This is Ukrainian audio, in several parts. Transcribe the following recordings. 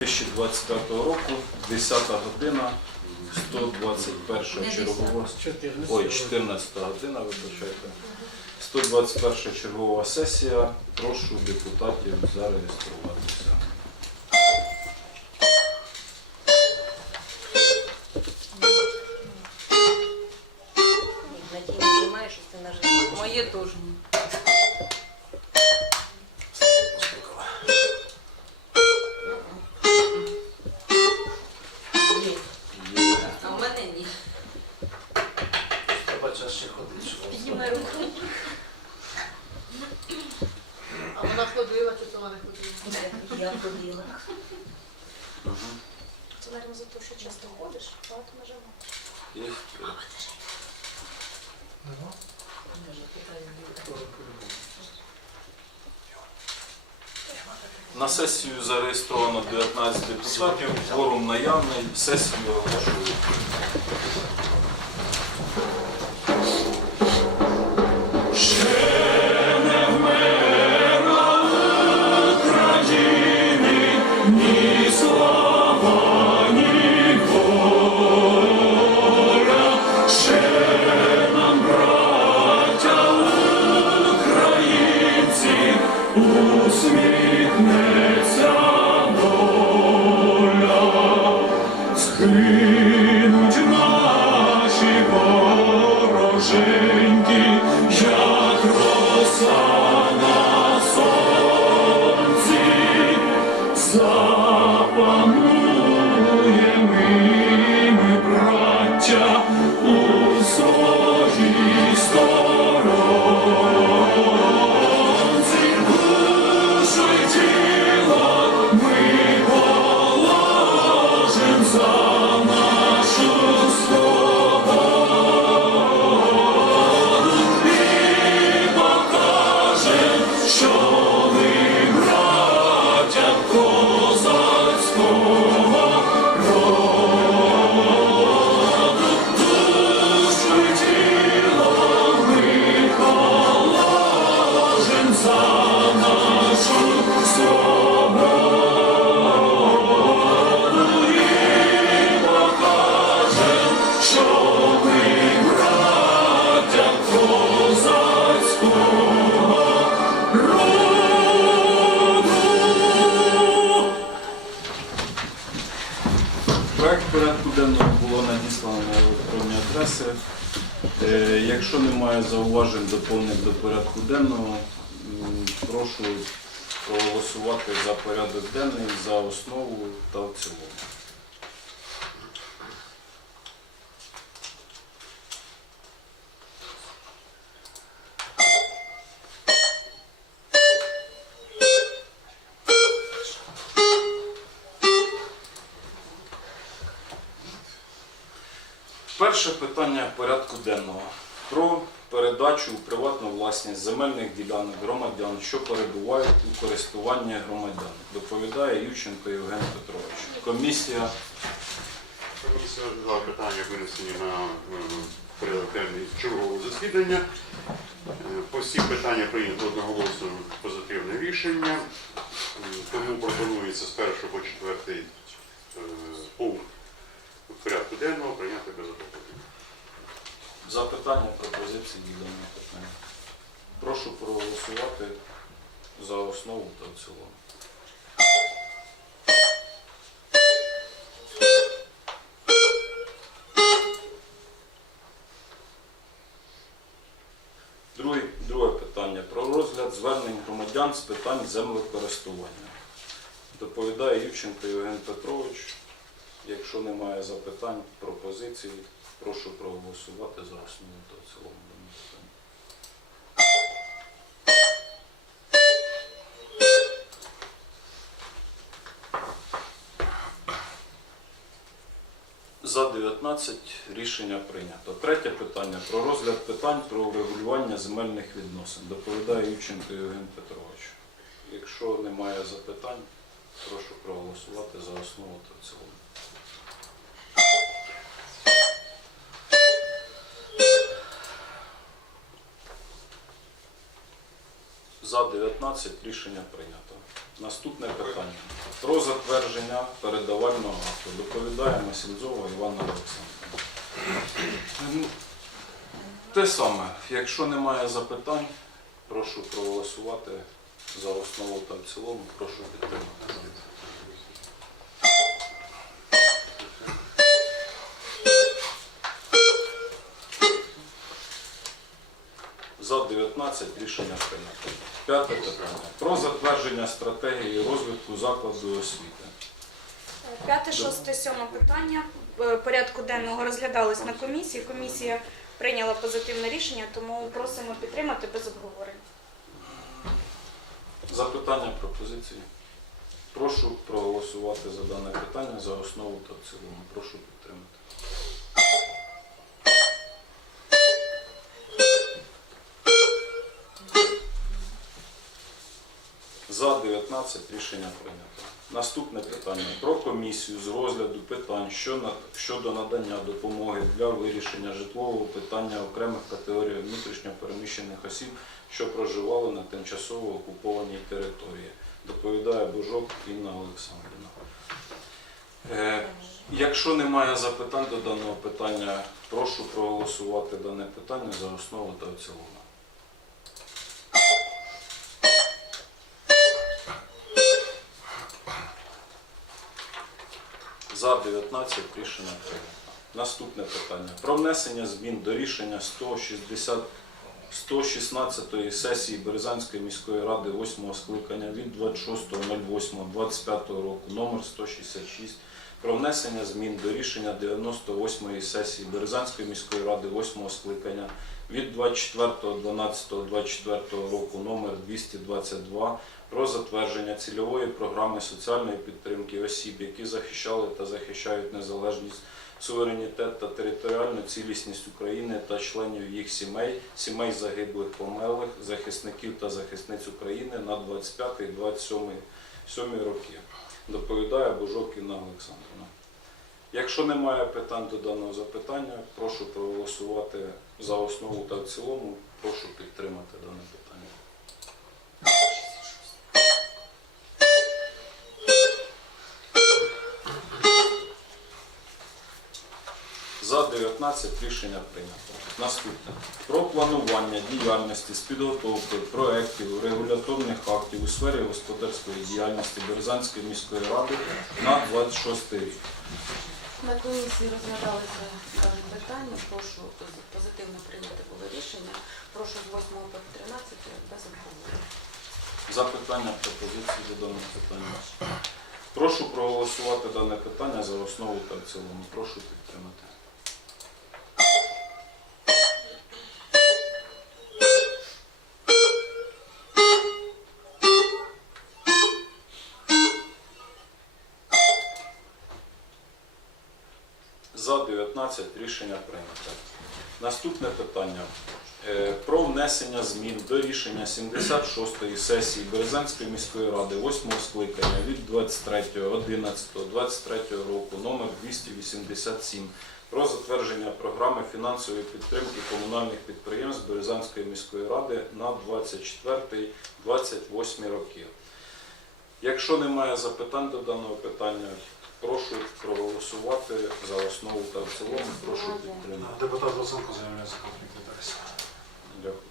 2025 року, 10 година, 121 чергова. 14. Ой, 14 година, вибачайте. 121 чергова сесія. Прошу депутатів зареєструватися. Нема? Даже питання є. На сесію зареєстровано 19 депутатів, форум наявний, сесію оголошую. Запануєм ми, ми, браття, зауважень доповнень до порядку денного, прошу проголосувати за порядок денний за основу та в цілому. Перше питання порядку денного про передачу у приватну власність земельних ділянок громадян, що перебувають у користуванні громадян. Доповідає Ющенко Євген Петрович. Комісія Комісія розглядала питання винесені на е, порядок денний засідання. Е, По всім питанням прийнято одноголосно позитивне рішення. Тому пропонується з 1 по 4 пункт порядку денного прийняти без обговорення. Запитання, пропозиції діляння питання. Прошу проголосувати за основу та в цілому. Друге, друге питання про розгляд звернень громадян з питань землекористування. Доповідає Ющенко Євген Петрович. Якщо немає запитань, пропозицій, прошу проголосувати за основу та в цілому. питання. За 19 рішення прийнято. Третє питання про розгляд питань про врегулювання земельних відносин. Доповідає Ющенко Євген Петрович. Якщо немає запитань, прошу проголосувати за основу та в цілому. За 19 рішення прийнято. Наступне питання. Про затвердження передавального акту. Доповідає Масінзова Івана Олександрівна. Ну, Те саме, якщо немає запитань, прошу проголосувати за основу та в цілому. Прошу підтримати. За 19 рішення прийнято. П'яте питання. Про затвердження стратегії розвитку закладу освіти. П'яте, шосте, сьоме питання е, порядку денного розглядались на комісії. Комісія прийняла позитивне рішення, тому просимо підтримати без обговорень. Запитання, пропозиції. Прошу проголосувати за дане питання за основу та в цілому. Прошу підтримати. За 19 рішення прийнято. Наступне питання про комісію з розгляду питань щодо надання допомоги для вирішення житлового питання окремих категорій внутрішньопереміщених осіб, що проживали на тимчасово окупованій території. Доповідає Божок Інна Олександрівна. Е, Якщо немає запитань до даного питання, прошу проголосувати дане питання за основу та в цілому. За 19 рішення прийнято. Наступне питання. Про внесення змін до рішення 160 116 сесії Березанської міської ради 8 скликання від 26.08.25 року номер 166 про внесення змін до рішення 98-ї сесії Березанської міської ради 8 скликання від 24.12.24 року номер 222 про затвердження цільової програми соціальної підтримки осіб, які захищали та захищають незалежність, суверенітет та територіальну цілісність України та членів їх сімей, сімей загиблих померлих, захисників та захисниць України на 25-27 роки. Доповідає Божок Інна Олександрівна. Якщо немає питань до даного запитання, прошу проголосувати за основу та в цілому. Прошу підтримати дане питання. 19 рішення прийнято. Наступне. Про планування діяльності з підготовки проєктів, регуляторних актів у сфері господарської діяльності Березанської міської ради на 26 рік. На комісії розглядалися дане питання. Прошу позитивно прийняти було рішення. Прошу з 8 по 13 без обговорення. Запитання, пропозиції до даного питання. Прошу проголосувати дане питання за основу та в цілому. Прошу підтримати. За 19 рішення прийнято. Наступне питання. Е, Про внесення змін до рішення 76-ї сесії Березанської міської ради 8 скликання від 23.11.23 року номер 287 про затвердження програми фінансової підтримки комунальних підприємств Березанської міської ради на 24-28 роки. Якщо немає запитань до даного питання, прошу проголосувати за основу та в цілому. Прошу підтримати. Депутат Луценко заявляється конфлікт інтересів. Дякую.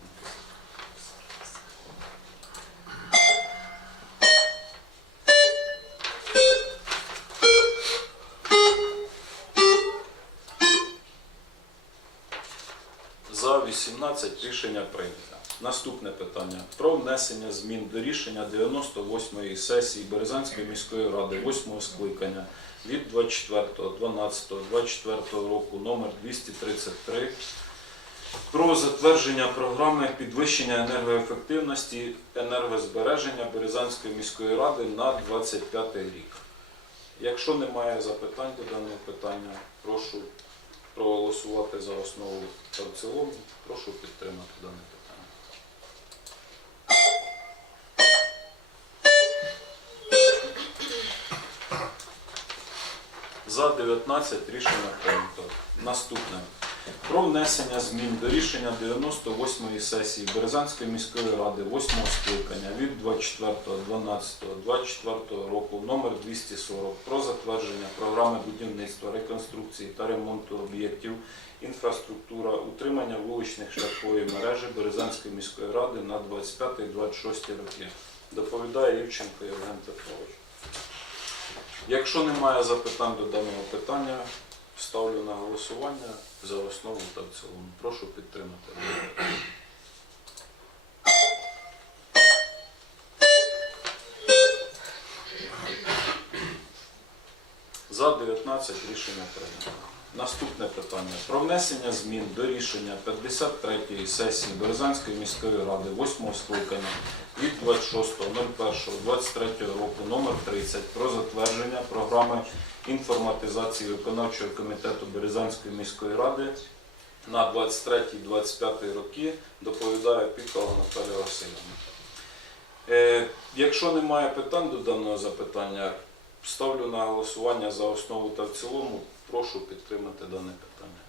За 18 рішення прийнято. Наступне питання про внесення змін до рішення 98-ї сесії Березанської міської ради 8-го скликання від 24.12.24 року номер 233 про затвердження програми підвищення енергоефективності енергозбереження Березанської міської ради на 25 рік. Якщо немає запитань до даного питання, прошу проголосувати за основу та в цілому. Прошу підтримати дане питання. За 19 рішення прийнято. Наступне. про внесення змін до рішення 98-ї сесії Березанської міської ради 8 скликання від 24.12.24 року номер 240 про затвердження програми будівництва, реконструкції та ремонту об'єктів інфраструктура, утримання вуличних шляхової мережі Березанської міської ради на 25-26 роки. Доповідає Івченко Євген Петрович. Якщо немає запитань до даного питання, ставлю на голосування за основу та в цілому. Прошу підтримати. За 19 рішення прийнято. Наступне питання. Про внесення змін до рішення 53-ї сесії Березанської міської ради 8 скликання від 26.01.23 року номер 30 про затвердження програми інформатизації виконавчого комітету Березанської міської ради на 23-25 роки доповідає Пікова Наталія Васильівна. Е, якщо немає питань до даного запитання, ставлю на голосування за основу та в цілому. Прошу підтримати дане питання.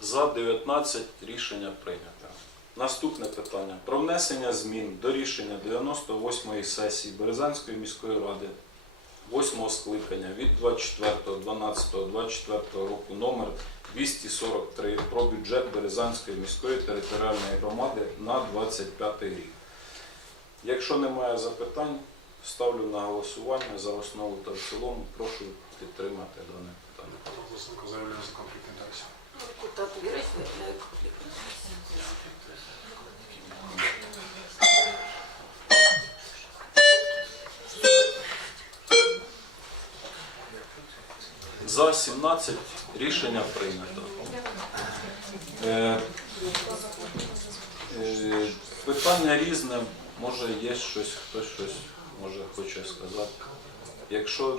За 19 рішення прийнято. Наступне питання. Про внесення змін до рішення 98-ї сесії Березанської міської ради 8 скликання від 24.12.24 року номер 243 про бюджет Березанської міської територіальної громади на 25 рік. Якщо немає запитань, ставлю на голосування за основу та в цілому. Прошу підтримати дане питання. Петро за конфлікт інтересів. Депутат Юрій За 17 рішення прийнято. Е, е, питання різне, може є щось, хтось щось може хоче сказати. Якщо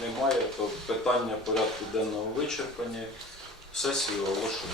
немає, то питання порядку денного вичерпані. Сесію оголошую.